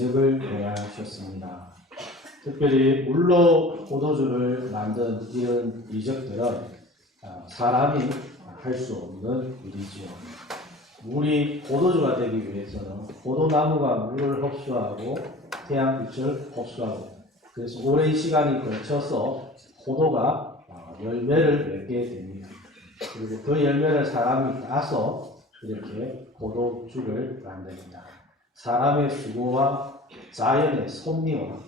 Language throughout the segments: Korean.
이적을 행하셨습니다. 특별히 물로 포도주를 만든 이런 이적들은 사람이 할 수 없는 일이지요. 물이 포도주가 되기 위해서는 포도나무가 물을 흡수하고 태양빛을 흡수하고, 그래서 오랜 시간이 걸쳐서 포도가 열매를 맺게 됩니다. 그리고 그 열매를 사람이 따서 이렇게 포도주를 만듭니다. 사람의 수고와 자연의 섭리와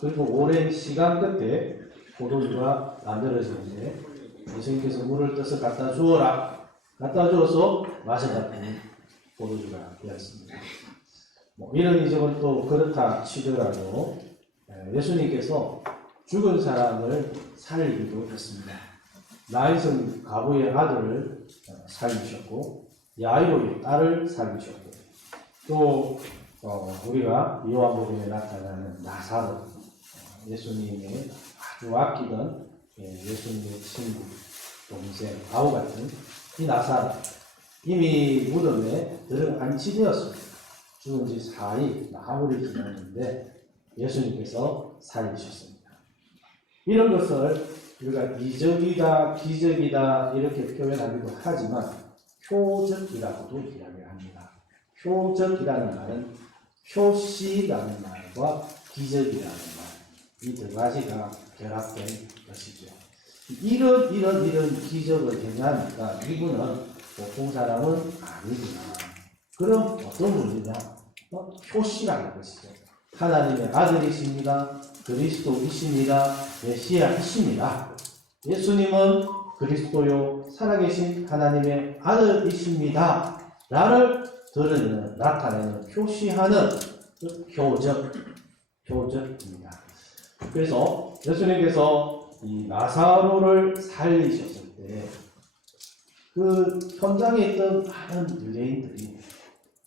그리고 오랜 시간 끝에 포도주가 만들어지는데, 예수님께서 물을 떠서 갖다 주어라, 갖다 주어서 마셔봤더니 포도주가 되었습니다. 이런 이적은 또 그렇다 치더라도 예수님께서 죽은 사람을 살리기도 했습니다. 나인성 가부의 아들을 살리셨고, 야이로의 딸을 살리셨고, 또 우리가 요한복음에 나타나는 나사로, 예수님의 아주 아끼던 예수님의 친구, 동생, 아우 같은 이 나사로, 이미 무덤에 들어안치되었습니다. 죽은 지 4일, 나흘이 지났는데 예수님께서 살리셨습니다. 이런 것을 우리가 이적이다, 기적이다 이렇게 표현하기도 하지만 표적이라고도 이야기합니다. 표적이라는 말은 표시라는 말과 기적이라는 말, 이 두 가지가 결합된 것이죠. 이런 기적을 행하니까 이분은 보통 사람은 아니구나. 그럼 어떤 분이냐? 표시라는 것이죠. 하나님의 아들이십니다. 그리스도이십니다. 메시아이십니다. 예수님은 그리스도요 살아계신 하나님의 아들이십니다. 나를 드러내는, 나타내는, 표시하는 표적입니다. 그래서 예수님께서 이 나사로를 살리셨을 때 그 현장에 있던 많은 유대인들이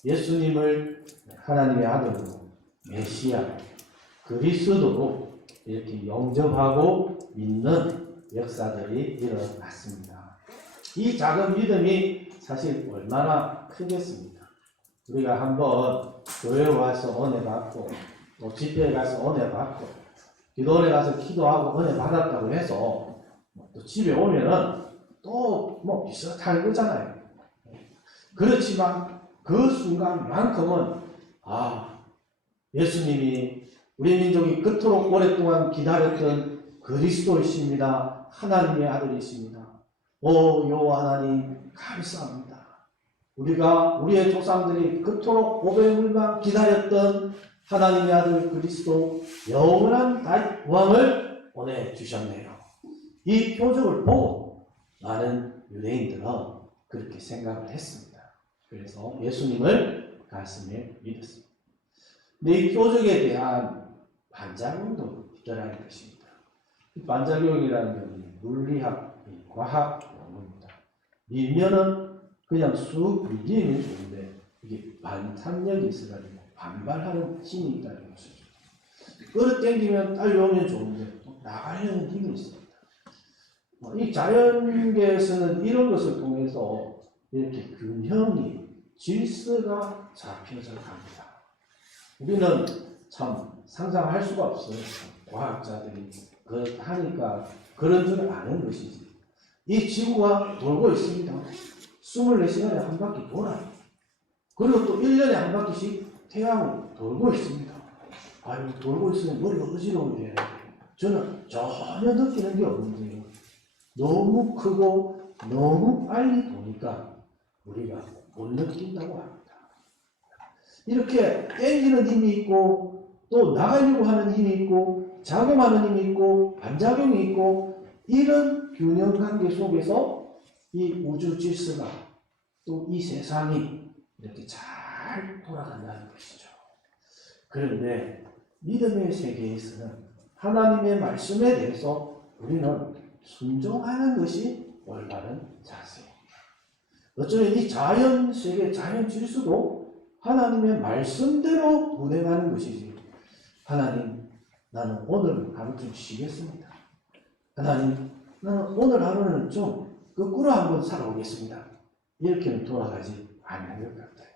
예수님을 하나님의 아들로, 메시아, 그리스도로 이렇게 영접하고 믿는 역사들이 일어났습니다. 이 작은 믿음이 사실 얼마나 크겠습니까? 우리가 한번 교회에 와서 은혜 받고, 또 집회에 가서 은혜 받고, 기도원에 가서 기도하고 은혜 받았다고 해서 또 집에 오면은 또 비슷할 거잖아요. 그렇지만 그 순간만큼은 예수님이 우리 민족이 그토록 오랫동안 기다렸던 그리스도이십니다. 하나님의 아들이십니다. 여호와 하나님 감사합니다. 우리의 조상들이 그토록 500일만 기다렸던 하나님의 아들 그리스도 영원한 왕을 보내주셨네요. 이 표적을 보고 많은 유대인들은 그렇게 생각을 했습니다. 그래서 예수님을 가슴에 믿었습니다. 근데 이 표적에 대한 반작용도 있더라는 것입니다. 반작용이라는 것이 물리학, 과학 용어입니다. 밀면은 그냥 쑥 밀리면 좋은데 이게 반탄력이 있어가지고 반발하는 힘이 있다는 것이죠. 끌어당기면 딸려오면 좋은데 또 나가려는 힘이 있습니다. 이 자연계에서는 이런 것을 통해서 이렇게 균형이, 질서가 잡혀져 갑니다. 우리는 참 상상할 수가 없어요. 과학자들이 하니까 그런 줄 아는 것이지. 이 지구가 돌고 있습니다. 24시간에 한 바퀴 돌아요. 그리고 또 1년에 한 바퀴씩 태양을 돌고 있습니다. 돌고 있으면 머리가 어지러운데 저는 전혀 느끼는 게 없는데요. 너무 크고 너무 빨리 도니까 우리가 못 느낀다고 합니다. 이렇게 당기는 힘이 있고 또 나가려고 하는 힘이 있고 작용하는 힘이 있고 반작용이 있고, 이런 균형관계 속에서 이 우주 질서가 또 이 세상이 이렇게 잘 돌아간다는 것이죠. 그런데 믿음의 세계에서는 하나님의 말씀에 대해서 우리는 순종하는 것이 올바른 자세입니다. 어쩌면 이 자연 세계, 자연 질서도 하나님의 말씀대로 운행하는 것이지, 하나님, 나는 오늘 하루 좀 쉬겠습니다. 하나님, 나는 오늘 하루는 좀 거꾸로 한번 살아오겠습니다. 이렇게는 돌아가지 않는 것 같아요.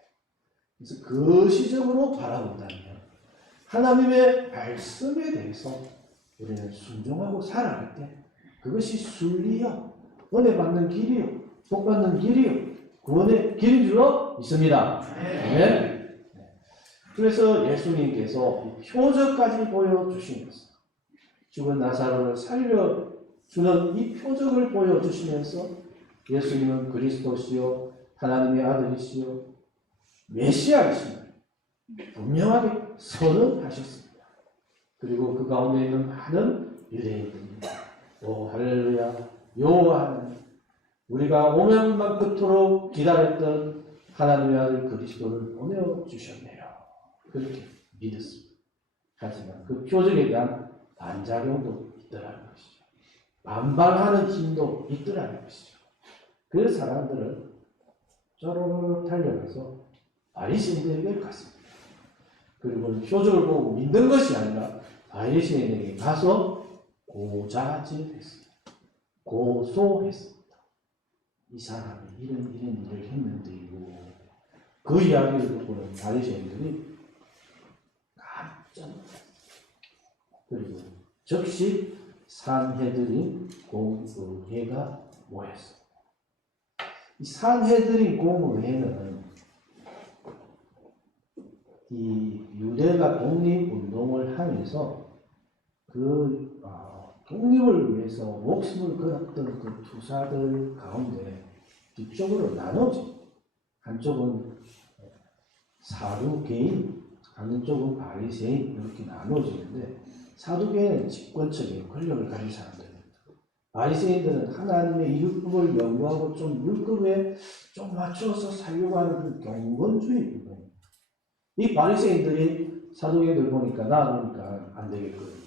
그래서 거시적으로 바라본다면 하나님의 말씀에 대해서 우리는 순종하고 살아갈 때 그것이 순리요, 은혜 받는 길이요, 복 받는 길이요, 구원의 길인 줄로 믿습니다. 아멘. 그래서 예수님께서 이 표적까지 보여주시면서 죽은 나사로를 살려주는 이 표적을 보여주시면서 예수님은 그리스도시요 하나님의 아들이시요 메시아이심을 분명하게 선언하셨습니다. 그리고 그 가운데 있는 많은 유대인들이 오 할렐루야 여호와 우리가 오면만 그토록 기다렸던 하나님의 아들 그리스도를 보내주셨네요. 그렇게 믿었습니다. 하지만 그 표적에 대한 반작용도 있더라는 것이죠. 반발하는 힘도 있더라는 것이죠. 그 사람들은 쪼르르 달려가서 바리새인들에게 갔습니다. 그리고 표적을 보고 믿는 것이 아니라 바리새인에게 가서 고자질했습니다. 고소했습니다. 이 사람이 이런 일을 했는데요. 그 이야기를 듣고는 바리새인들이 깜짝 놀랐습니다. 그리고 즉시 산헤드린 공의회가 모였습니다. 이 산헤드린 공의회는 이 유대가 독립운동을 하면서 그 독립을 위해서 목숨을 걸었던 그 투사들 가운데 뒤쪽으로 나눠집니다. 한쪽은 사두개인, 한쪽은 바리새인 이렇게 나눠지는데 사두개인은 집권적인 권력을 가진 사람들입니다. 바리새인들은 하나님의 율법을 연구하고 좀 율법에 좀 맞춰서 살려고 하는 경건주의 부분입니다. 이 바리새인들이 사두개인들 보니까 나누니까 안 되겠거든요.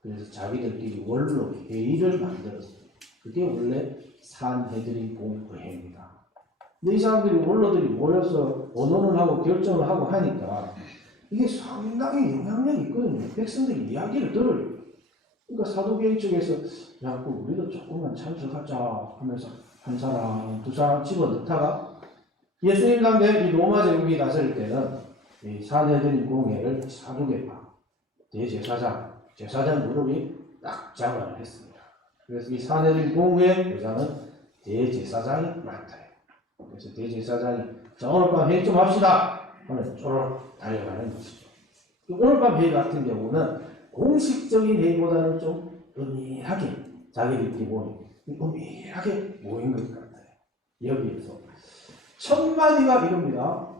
그래서 자기들끼리 원로 회의를 만들었어요. 그게 원래 산헤드린 공회입니다. 근데 이 사람들이 원로들이 모여서 언론을 하고 결정을 하고 하니까 이게 상당히 영향력이 있거든요. 백성들이 이야기를 들어요. 그러니까 사두개인 쪽에서 야, 우리도 조금만 참석하자 하면서 한 사람, 두 사람 집어넣다가 예수님 당대 이 로마 제국이 다스릴 때는 이 산헤드린 공회를 사두개파, 대제사장, 제사장 그룹이 딱 장악을 했습니다. 그래서 이 산헤드린 공회의 의장은 대제사장이 맡아요. 그래서 대제사장이 자 오늘 밤 회의 좀 합시다 하면 쪼르륵 달려가는 것이죠. 오늘 밤 회의 같은 경우는 공식적인 회의보다는 좀 은밀하게 자기들끼리 모인 은밀하게 모인 것 같아요. 여기에서 첫마디가 이겁니다.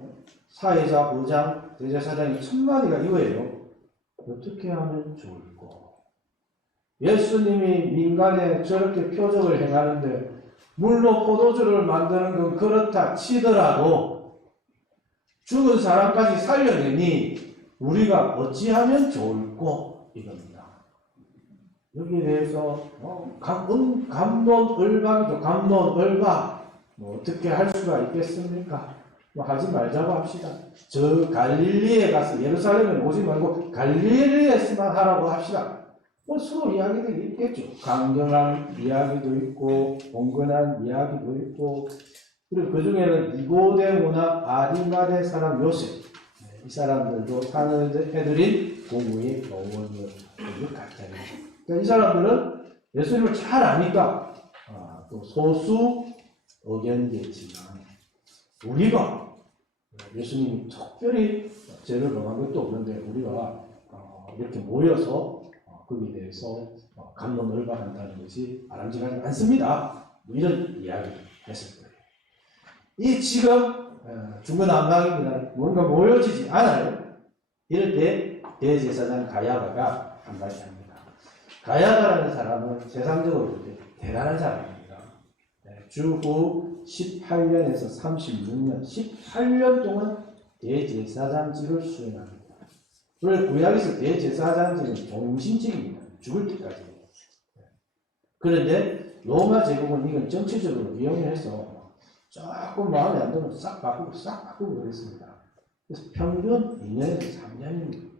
사회자, 의장, 대제사장이 첫마디가 이거예요. 어떻게 하면 좋을까? 예수님이 민간에 저렇게 표적을 행하는데 물로 포도주를 만드는 건 그렇다 치더라도 죽은 사람까지 살려내니 우리가 어찌하면 좋을꼬? 이겁니다. 여기에 대해서 감론을박이죠. 감론을박. 뭐 어떻게 할 수가 있겠습니까? 뭐 하지 말자고 합시다. 저 갈릴리에 가서 예루살렘에 오지 말고 갈릴리에서만 하라고 합시다. 뭐 서로 이야기들이 있겠죠. 강경한 이야기도 있고 온건한 이야기도 있고 그리고 그 중에는 니고데모나 아리마대 사람 요셉 이 사람들도 산헤드린 공의의 경원을 같아요. 그러니까 이 사람들은 예수님을 잘 아니까 또 소수 의견이겠지만 우리가 예수님이 특별히 죄를 범한 것도 없는데 우리가 이렇게 모여서 거기에 대해서 감론을박한다는 것이 바람직하지 않습니다. 뭐 이런 이야기를 했을 거예요. 이 지금 중구난방입니다. 뭔가 모여지지 않아요. 이럴 때 대제사장 가야바가 한마디 합니다. 가야바라는 사람은 세상적으로 볼 때 대단한 사람입니다. 주후 18년에서 36년, 18년 동안 대제사장직을 수행합니다. 원래 구약에서 대제사장직은 종신직입니다. 죽을 때까지. 그런데 로마 제국은 이건 정치적으로 이용해서 조금 마음에 안 들면 싹 바꾸고 그랬습니다. 그래서 평균 2년에서 3년입니다.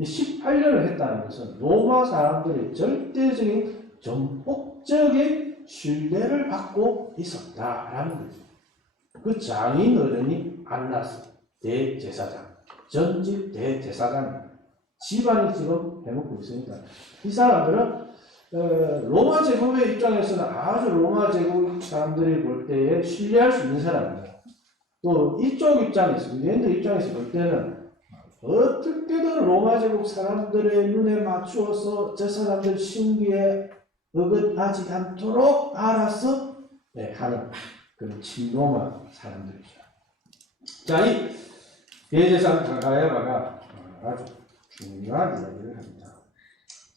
18년을 했다는 것은 로마 사람들의 절대적인 전폭적인 신뢰를 받고 있었다라는 거죠. 그 장인 어른이 안나스 대제사장, 전직 대제사장, 집안이 지금 해먹고 있으니까 이 사람들은 로마 제국의 입장에서는 아주 로마 제국 사람들이 볼 때에 신뢰할 수 있는 사람이에요. 또 이쪽 입장에서, 유대인들 입장에서 볼 때는 어떻게든 로마 제국 사람들의 눈에 맞추어서 저 사람들 신기에 어긋나지 않도록 알아서 하는 그런 친로마 사람들이죠. 자, 이 대제사장 가야바가 아주 중요한 이야기를 합니다.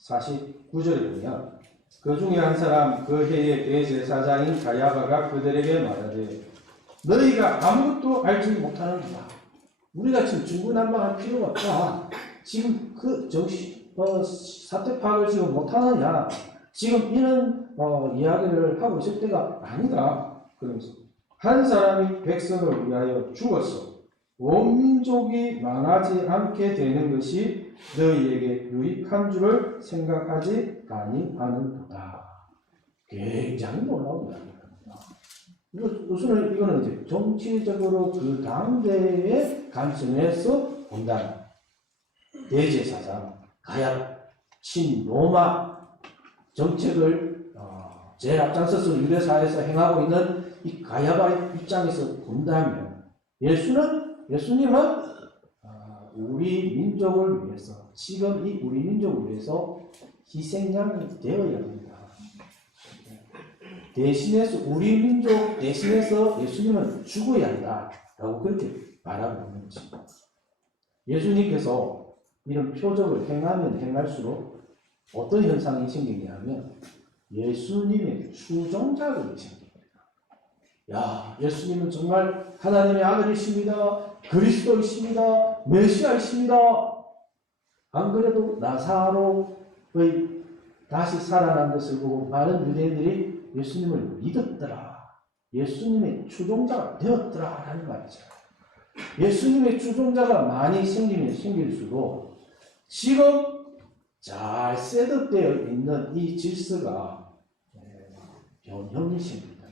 49절에 보면 그 중에 한 사람 그 해의 대제사장인 가야바가 그들에게 말하되 너희가 아무것도 알지 못하는구나. 우리가 지금 중구난방할 필요가 없다. 지금 그 사태 파악을 지금 못하느냐. 지금 이런 이야기를 하고 있을 때가 아니다. 그러면서 한 사람이 백성을 위하여 죽었어. 온 민족이 망하지 않게 되는 것이 너희에게 유익한 줄을 생각하지 아니하는도다. 굉장히 놀라운 이야기입니다. 우선은 이거는 이제 정치적으로 그 당대의 관점에서 본다는 대제사장, 가야, 친로마 정책을 제일 앞장서서 유대사에서 행하고 있는 이 가야바의 입장에서 본다면 예수님은 우리 민족을 위해서 지금 이 우리 민족을 위해서 희생양이 되어야 합니다. 대신해서 우리 민족 대신해서 예수님은 죽어야 한다라고 그렇게 말하고 있는 것입니다. 예수님께서 이런 표적을 행하면 행할수록 어떤 현상이 생기냐면 예수님의 추종자들이 생깁니다. 야, 예수님은 정말 하나님의 아들이십니다. 그리스도이십니다. 메시아이십니다. 안 그래도 나사로의 다시 살아난 것을 보고 많은 유대인들이 예수님을 믿었더라. 예수님의 추종자가 되었더라 라는 말이죠. 예수님의 추종자가 많이 생기면 생길수록 지금 잘 셋업되어 있는 이 질서가 변형이 생깁니다.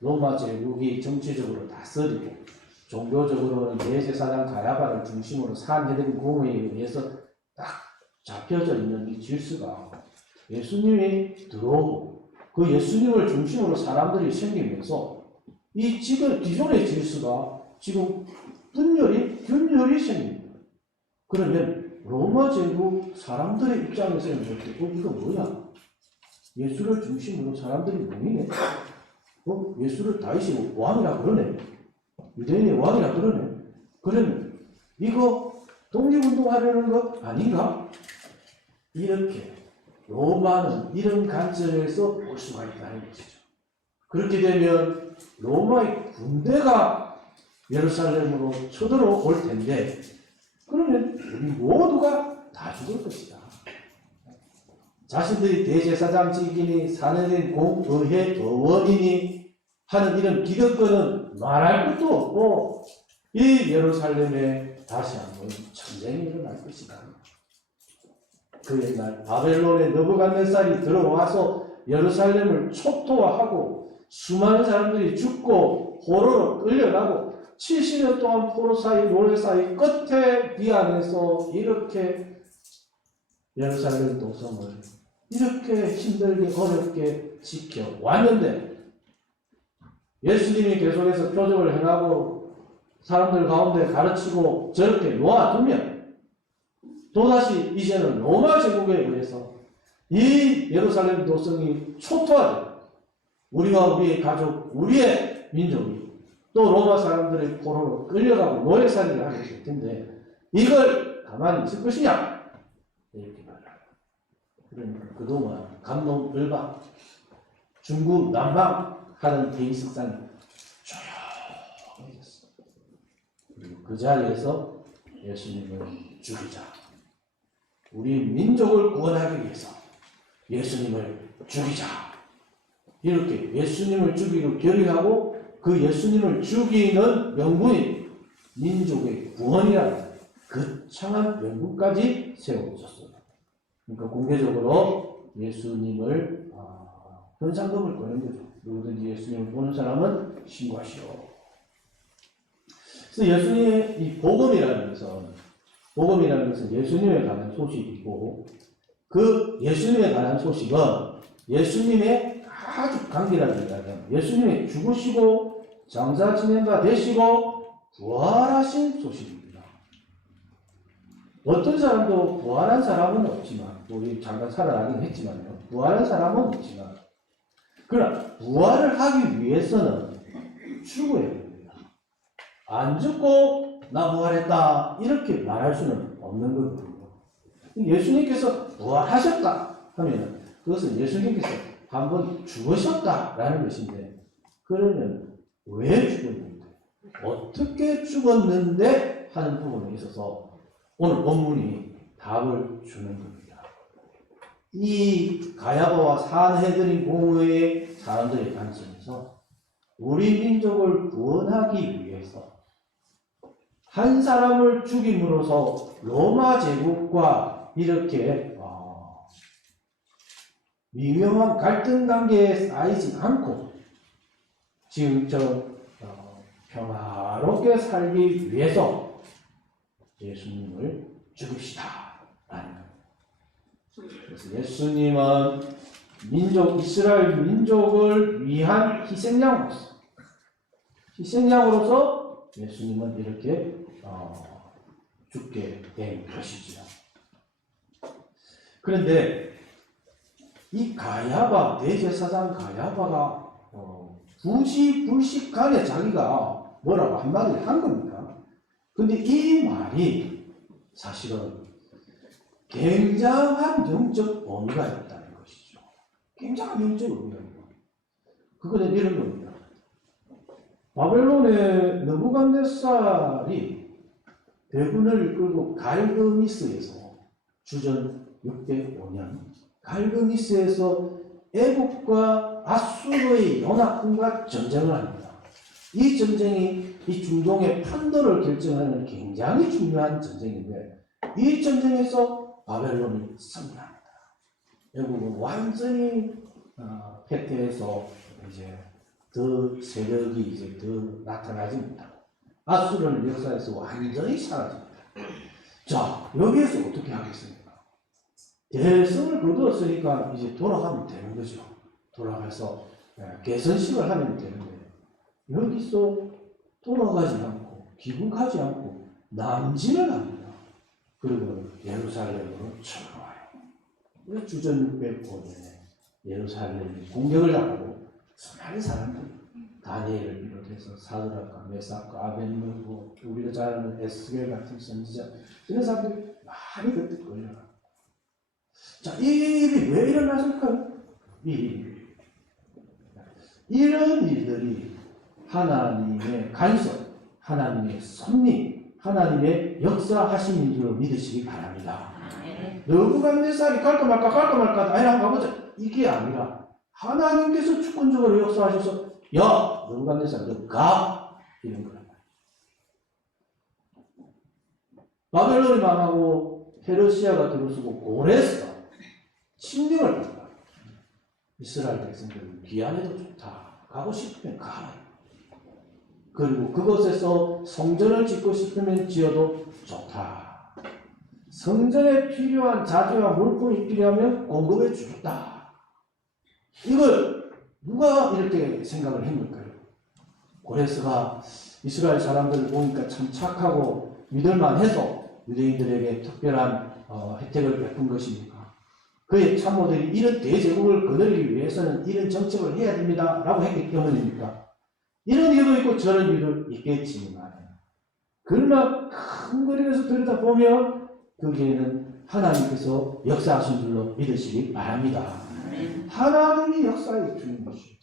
로마 제국이 정치적으로 다스리고 종교적으로는 대제사장 가야바를 중심으로 산헤드린 공회에 의해서 딱 잡혀져 있는 이 질서가 예수님이 들어오고 그 예수님을 중심으로 사람들이 생기면서 이 지금 기존의 질서가 지금 균열이 생깁니다. 그러면 로마 제국 사람들의 입장에서는 볼 때 이거 뭐야? 예수를 중심으로 사람들이 모이네. 예수를 다윗이 왕이라 그러네. 유대인의 왕이라 그러네. 그러면 이거 독립운동하려는 것 아닌가? 이렇게 로마는 이런 관점에서 볼 수가 있다는 것이죠. 그렇게 되면 로마의 군대가 예루살렘으로 쳐들어올 텐데 그러면 우리 모두가 다 죽을 것이다. 자신들이 대제사장 직인이 산헤드린 공의회 의원이니 하는 이런 기득권은 말할 것도 없고 이 예루살렘에 다시 한번 전쟁이 일어날 것이다. 그 옛날 바벨론의 느부갓네살이 들어와서 예루살렘을 초토화하고 수많은 사람들이 죽고 포로로 끌려가고 70년 동안 포로 사이 노예 사이 끝에 미안해서 이렇게 예루살렘 도성을 이렇게 힘들게 어렵게 지켜왔는데 예수님이 계속해서 표적을 행하고 사람들 가운데 가르치고 저렇게 놓아두면 또다시 이제는 로마 제국에 의해서 이 예루살렘 도성이 초토화되고 우리와 우리의 가족, 우리의 민족이 또 로마 사람들의 포로로 끌려가고 노예살이를 하게 될 텐데 이걸 가만히 있을 것이냐? 이렇게 말합니다. 그러니까 그동안 감동을박 중국 남방 하는 대의석상이 조용해졌어요. 그리고 그 자리에서 예수님을 죽이자. 우리 민족을 구원하기 위해서 예수님을 죽이자. 이렇게 예수님을 죽이기로 결의하고 그 예수님을 죽이는 명분이 민족의 구원이라는 거창한 명분까지 세우고 있었습니다. 그러니까 공개적으로 예수님을 현상금을 거는 거죠. 누구든지 예수님을 보는 사람은 신고하시오. 그래서 예수님의 이 복음이라는 것은 복음이라는 것은 예수님에 관한 소식이고 그 예수님에 관한 소식은 예수님의 아주 간결하게 이야기합니다. 예수님이 죽으시고 장사 지낸 바 되시고 부활하신 소식입니다. 어떤 사람도 부활한 사람은 없지만 우리 잠깐 살아나긴 했지만요. 부활한 사람은 없지만 그러나 부활을 하기 위해서는 죽어야 됩니다. 안 죽고 나 부활했다 이렇게 말할 수는 없는 거거든요. 예수님께서 부활하셨다 하면 그것은 예수님께서 한번 죽으셨다라는 것인데 그러면 왜 죽었는데 어떻게 죽었는데 하는 부분에 있어서 오늘 본문이 답을 주는 겁니다. 이 가야바와 산헤드린 공회의 사람들의 관점에서 우리 민족을 구원하기 위해서 한 사람을 죽임으로써 로마 제국과 이렇게 미묘한 갈등 관계에 쌓이지 않고 지금처럼 평화롭게 살기 위해서 예수님을 죽입시다. 그래서 예수님은 이스라엘 민족을 위한 희생양으로서 예수님은 이렇게 죽게 된 것이지요. 그런데 이 가야바, 대제사장 가야바가 굳이 불식간에 자기가 뭐라고 한마디를 한 겁니다. 근데 이 말이 사실은 굉장한 영적 의미가 있다는 것이죠. 굉장한 영적 의미가 있다. 그거는 이런 겁니다. 바벨론의 느부갓네살이 대군을 이끌고 갈그미스에서 주전 605년 갈그미스에서 애국과 아수르의 연합군과 전쟁을 합니다. 이 전쟁이 이 중동의 판도를 결정하는 굉장히 중요한 전쟁인데 이 전쟁에서 바벨론이 승리합니다. 애국은 완전히 패퇴해서 이제 더 세력이 이제 더 나타나지 못하고 아수르는 역사에서 완전히 사라집니다. 자, 여기에서 어떻게 하겠습니까? 대성을 거두었으니까 이제 돌아가면 되는 거죠. 돌아가서 개선식을 하면 되는데 여기서 돌아가지 않고 귀국하지 않고 남진을 합니다. 그리고 예루살렘으로 쳐들어와요. 주전 605년에 예루살렘이 공격을 당하고 수많은 사람들 다니엘을 비롯해서 사드락과 메삭과 아벤느고 우리가 잘 아는 에스겔 같은 선지자 이런 사람들이 많이 그때 끌려갑니다. 자, 이 일이 왜 일어났을까요? 이런 일들이 하나님의 간섭, 하나님의 섭리, 하나님의 역사하심인 줄 믿으시기 바랍니다. 느부갓네살이 갈까 말까 아니라 가보자 이게 아니라 하나님께서 주권적으로 역사하셔서 야 느부갓네살 너 가 이런 거란 말이에요. 바벨론이 망하고 페르시아가 들어서고 고레스가 침략을 한다. 이스라엘 백성들은 귀환해도 좋다. 가고 싶으면 가라. 그리고 그곳에서 성전을 짓고 싶으면 지어도 좋다. 성전에 필요한 자재와 물품이 필요하면 공급해 주겠다. 이걸 누가 이렇게 생각을 했을까요? 고레스가 이스라엘 사람들을 보니까 참 착하고 믿을만해서 유대인들에게 특별한 혜택을 베푼 것입니까? 그의 참모들이 이런 대제국을 거느리기 위해서는 이런 정책을 해야 됩니다 라고 했기 때문입니까? 이런 이유도 있고 저런 이유도 있겠지만 그러나 큰 그림에서 들여다보면 거기에는 하나님께서 역사하신 줄로 믿으시기 바랍니다. 하나님이 역사해 주는 것이죠.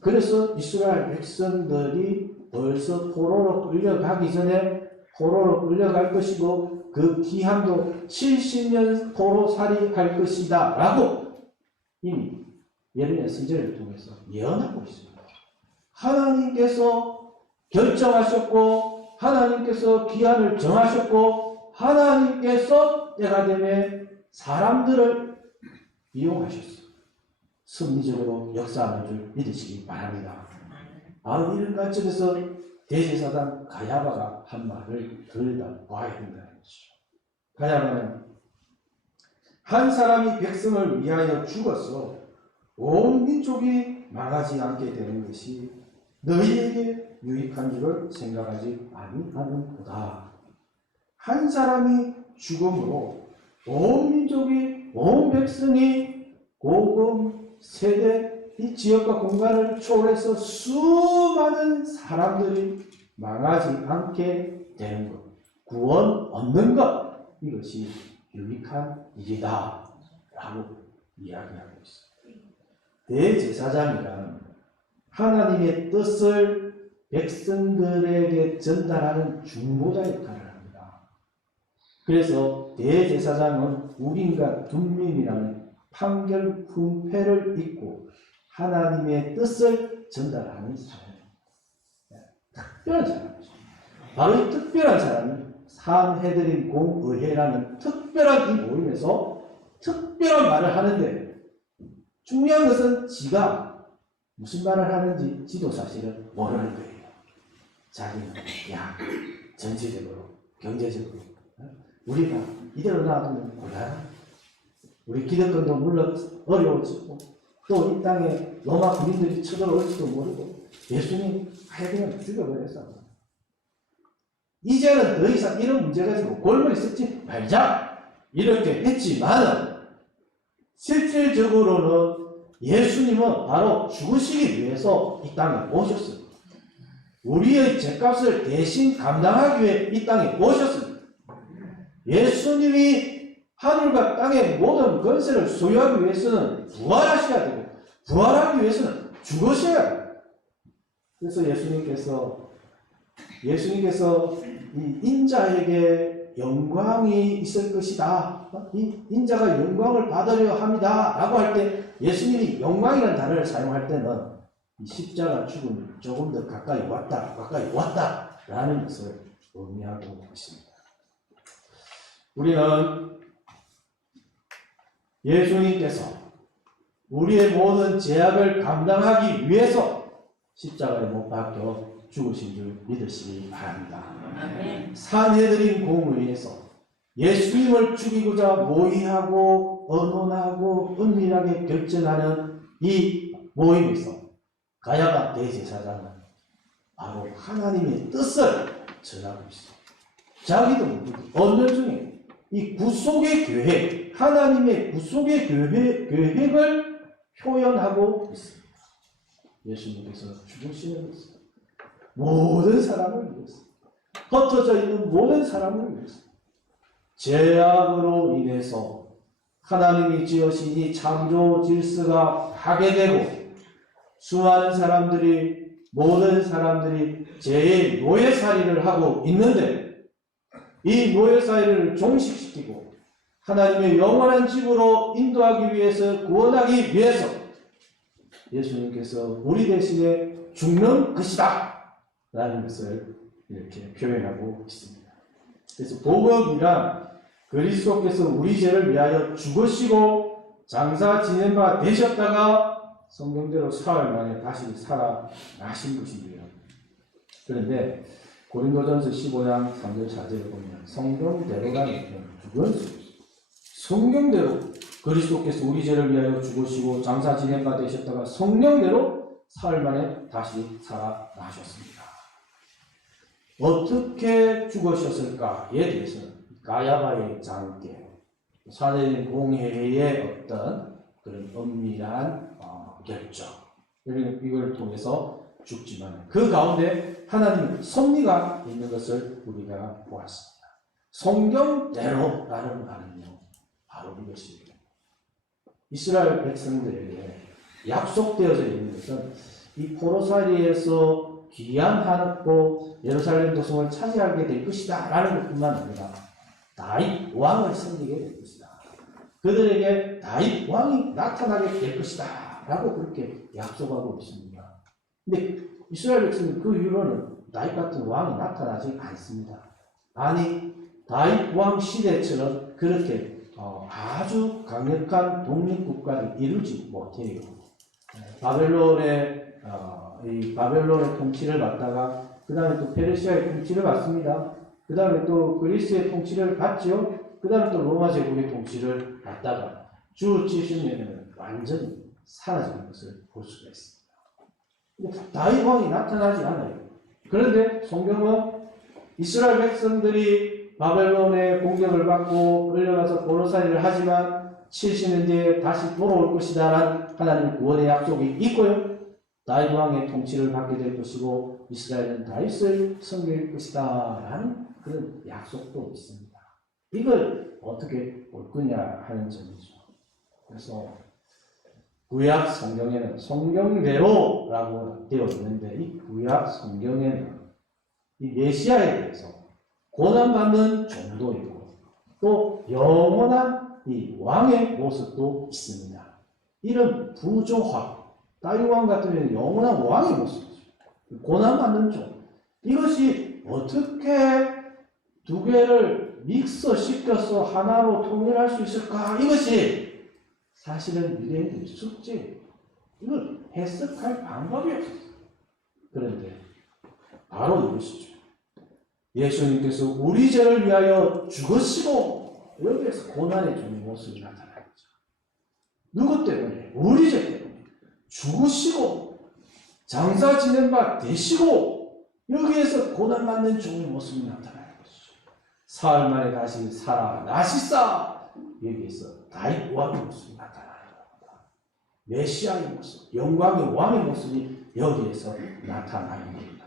그래서 이스라엘 백성들이 벌써 포로로 끌려가기 전에 포로로 끌려갈 것이고 그 기한도 70년 포로살이 할 것이다 라고 이미 예레미야 선지자를 통해서 예언하고 있습니다. 하나님께서 결정하셨고 하나님께서 기한을 정하셨고 하나님께서 때가 되면 사람들을 이용하셨어요. 섭리적으로 역사하는 줄 믿으시기 바랍니다. 바로 이런 관점에서 대제사장 가야바가 한 말을 들여다봐야 된다는 것이죠. 가야바는 한 사람이 백성을 위하여 죽어서 온 민족이 망하지 않게 되는 것이 너희에게 유익한 줄을 생각하지 아니하는도다. 한 사람이 죽음으로 온 민족이, 온 백성이 고금, 세대, 이 지역과 공간을 초월해서 수많은 사람들이 망하지 않게 되는 것, 구원 얻는 것, 이것이 유익한 일이다 라고 이야기하고 있습니다. 대제사장이란 하나님의 뜻을 백성들에게 전달하는 중보자 역할을 합니다. 그래서 대제사장은 우림과 둠밈이라는 판결 분패를 잇고 하나님의 뜻을 전달하는 사람입니다. 특별한 사람이죠. 바로 이 특별한 사람이 산헤드린 공의회라는 특별한 이 모임에서 특별한 말을 하는데, 중요한 것은 지가 무슨 말을 하는지 지도 사실은 모르는 거예요. 자기는 전체적으로, 경제적으로 우리가 이대로 놔두면 곤란하다. 우리 기득권도 물론 어려워지고 또 이 땅에 로마 군인들이 쳐들어올지도 모르고 예수님 그냥 죽여버렸어. 이제는 더 이상 이런 문제 가지고 골머리 쓰지 말자 이렇게 했지만, 실질적으로는 예수님은 바로 죽으시기 위해서 이 땅에 오셨습니다. 우리의 죄값을 대신 감당하기 위해 이 땅에 오셨습니다. 예수님이 하늘과 땅의 모든 권세를 소유하기 위해서는 부활하셔야 되고, 부활하기 위해서는 죽으셔야 돼요. 그래서 예수님께서 이 인자에게 영광이 있을 것이다, 이 인자가 영광을 받으려 합니다 라고 할 때 예수님이 영광이라는 단어를 사용할 때는 이 십자가 죽음이 조금 더 가까이 왔다 라는 것을 의미하고 있습니다. 우리는 예수님께서 우리의 모든 죄악을 감당하기 위해서 십자가에 못 박혀 죽으신 줄 믿으시기 바랍니다. 산헤드린 공의에서 예수님을 죽이고자 모의하고 언론하고 은밀하게 결정하는 이 모임에서 가야바 대제사장은 바로 하나님의 뜻을 전하고 있습니다. 자기도 모르게 언론 중에 이 구속의 계획, 하나님의 구속의 계획을 표현하고 있습니다. 예수님께서 죽으시는 것은 모든 사람을 위해서, 흩어져 있는 모든 사람을 위해서, 죄악으로 인해서 하나님이 지으신 이 창조 질서가 파괴되고 수많은 사람들이, 모든 사람들이 죄의 노예살이를 하고 있는데, 이 노예살이를 종식시키고 하나님의 영원한 집으로 인도하기 위해서, 구원하기 위해서 예수님께서 우리 대신에 죽는 것이다 라는 것을 이렇게 표현하고 있습니다. 그래서 복음이란 그리스도께서 우리 죄를 위하여 죽으시고 장사 지낸 바 되셨다가 성경대로 사흘 만에 다시 살아나신 것이에요. 그런데 고린도전서 15장 3절 4절을 보면 성경대로라는 표현을 두 번 쓰고 있습니다. 성경대로 그리스도께서 우리 죄를 위하여 죽으시고 장사 지낸 바 되셨다가 성령대로 사흘 만에 다시 살아나셨습니다. 어떻게 죽으셨을까에 대해서는 가야바의 장계, 산헤드린 공회의 어떤 그런 엄밀한 결정, 이걸 통해서 죽지만 그 가운데 하나님의 섭리가 있는 것을 우리가 보았습니다. 성경대로라는 말은요, 바로 이것입니다. 이스라엘 백성들에게 약속되어져 있는 것은 이 포로살이에서 귀한 하늘고 예루살렘 도성을 차지하게 될 것이다 라는 것뿐만 아니라 다윗 왕을 섬기게 될 것이다, 그들에게 다윗 왕이 나타나게 될 것이다 라고 그렇게 약속하고 있습니다. 근데 이스라엘 백성은 그 이후로는 다윗 같은 왕이 나타나지 않습니다. 아니, 다윗 왕 시대처럼 그렇게 아주 강력한 독립국가를 이루지 못해요. 바벨론의 통치를 받다가 그 다음에 또 페르시아의 통치를 받습니다. 그 다음에 또 그리스의 통치를 받죠. 그 다음에 또 로마 제국의 통치를 받다가 주 70년에는 완전히 사라지는 것을 볼 수가 있습니다. 다윗 왕이 나타나지 않아요. 그런데 성경은 이스라엘 백성들이 바벨론의 공격을 받고 끌려가서 고노살이를 하지만 70년 뒤에 다시 돌아올 것이다라는 하나님의 구원의 약속이 있고요. 다윗 왕의 통치를 받게 될 것이고 이스라엘은 다윗을 섬길 것이다 라는 그런 약속도 있습니다. 이걸 어떻게 볼 거냐 하는 점이죠. 그래서 구약 성경에는 성경대로라고 되어 있는데 이 구약 성경에는 이 메시아에 대해서 고난받는 종도 있고 또 영원한 이 왕의 모습도 있습니다. 이런 부조화, 다윗 왕 같은 경우는 영원한 왕의 모습이죠. 고난받는 종. 이것이 어떻게 두 개를 믹서시켜서 하나로 통일할 수 있을까? 이것이 사실은 유대인들의 숙제예요. 이걸 해석할 방법이 없었어요. 그런데 바로 이것이죠. 예수님께서 우리 죄를 위하여 죽으시고 여기에서 고난의 종의 모습이 나타나죠. 누구 때문에? 우리 죄 때문에 죽으시고 장사 지낸 바 되시고 여기에서 고난받는 종의 모습이 나타나는 것이죠. 사흘 만에 다시 살아나시사 여기에서 다윗 왕의 모습이 나타나는 겁니다. 메시아의 모습, 영광의 왕의 모습이 여기에서 나타나는 겁니다.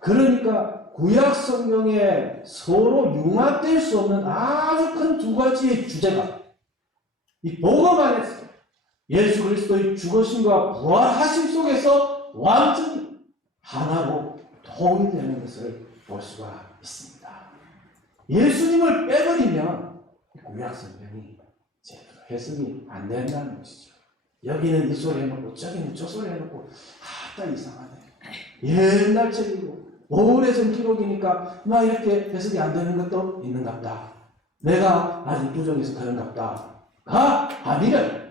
그러니까 구약 성경에 서로 융합될 수 없는 아주 큰 두 가지의 주제가 이 복음 안에서 예수 그리스도의 죽으심과 부활하심 속에서 완전히 하나로 통일되는 것을 볼 수가 있습니다. 예수님을 빼버리면 구약 성경이 제대로 해석이 안 된다는 것이죠. 여기는 이 소리 해놓고 저기는 저 소리 해놓고 딱 이상하네. 옛날 책이고 오래전 기록이니까 막 이렇게 해석이 안 되는 것도 있는갑다. 내가 아직 부정해서 그런갑다. 아니래.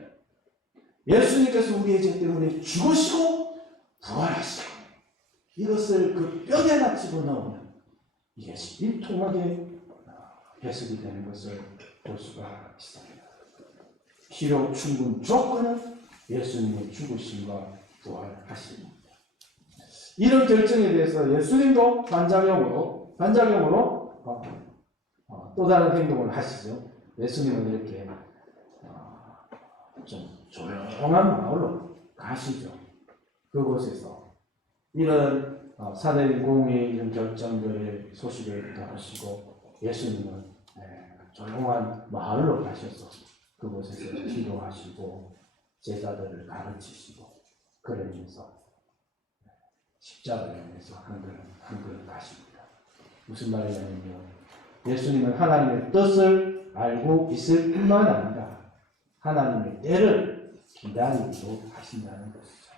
예수님께서 우리의 죄 때문에 죽으시고 부활하시고 이것을 그 뼈에다 집어넣으면 이것이 일통하게 해석이 되는 것을 볼 수가 있습니다. 필요 충분 조건은 예수님의 죽으심과 부활하심입니다. 이런 결정에 대해서 예수님도 반작용으로 또 다른 행동을 하시죠. 예수님은 이렇게 좀 조용한 마을로 가시죠. 그곳에서 이런 사내의 공의 이런 결정들의 소식을 들으시고 예수님은 조용한 마을로 가셔서 그곳에서 기도하시고 제자들을 가르치시고 그러면서 십자가를 향해서 한 걸음 가십니다. 무슨 말이냐면요. 예수님은 하나님의 뜻을 알고 있을 뿐만 아니라 하나님의 때를 기다리기도 하신다는 것이죠.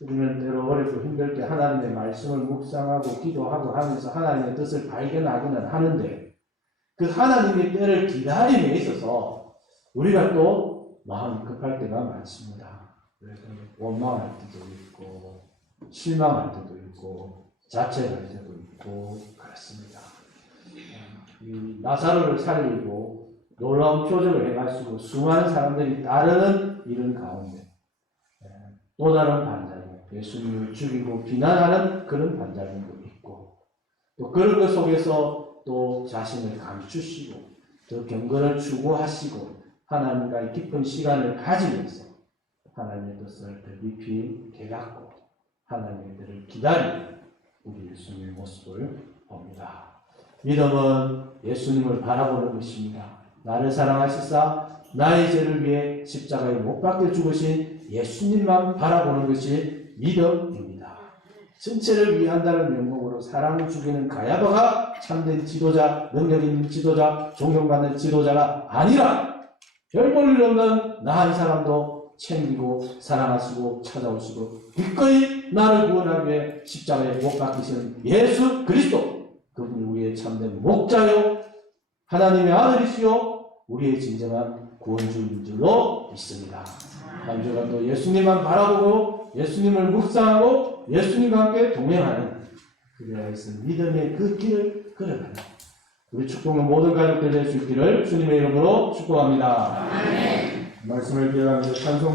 우리는 때로 어렵고 힘들 때 하나님의 말씀을 묵상하고 기도하고 하면서 하나님의 뜻을 발견하기는 하는데 그 하나님의 때를 기다림에 있어서 우리가 또 마음이 급할 때가 많습니다. 그래서 원망할 때도 있고 실망할 때도 있고 자책할 때도 있고 그렇습니다. 이 나사로를 살리고 놀라운 표적을 해가지고 수많은 사람들이 따르는 이런 가운데 또 다른 반작용, 예수님을 죽이고 비난하는 그런 반작용도 있고 또 그런 것 속에서 또 자신을 감추시고 또 경건을 추구하시고 하나님과의 깊은 시간을 가지면서 하나님의 뜻을 더 깊이 깨닫고 하나님의 뜻을 기다리는 우리 예수님의 모습을 봅니다. 믿음은 예수님을 바라보는 것입니다. 나를 사랑하시사 나의 죄를 위해 십자가에 못 박혀 죽으신 예수님만 바라보는 것이 믿음입니다. 전체를 위한다는 명목으로 사랑을 죽이는 가야바가 참된 지도자, 능력 있는 지도자, 존경받는 지도자가 아니라 별 볼 일 없는 나 한 사람도 챙기고 사랑하시고 찾아오시고 기꺼이 나를 구원하기 위해 십자가에 못 박히시는 예수 그리스도, 그분이 우리의 참된 목자요 하나님의 아들이시요 우리의 진정한 구원주인 줄로 믿습니다. 한 주간도 예수님만 바라보고 예수님을 묵상하고 예수님과 함께 동행하는 그리하여서 믿음의 그 길을 걸어가는 우리 축복은 모든 가족들 될 수 있기를 주님의 이름으로 축복합니다. 말씀을 기억하면서 찬송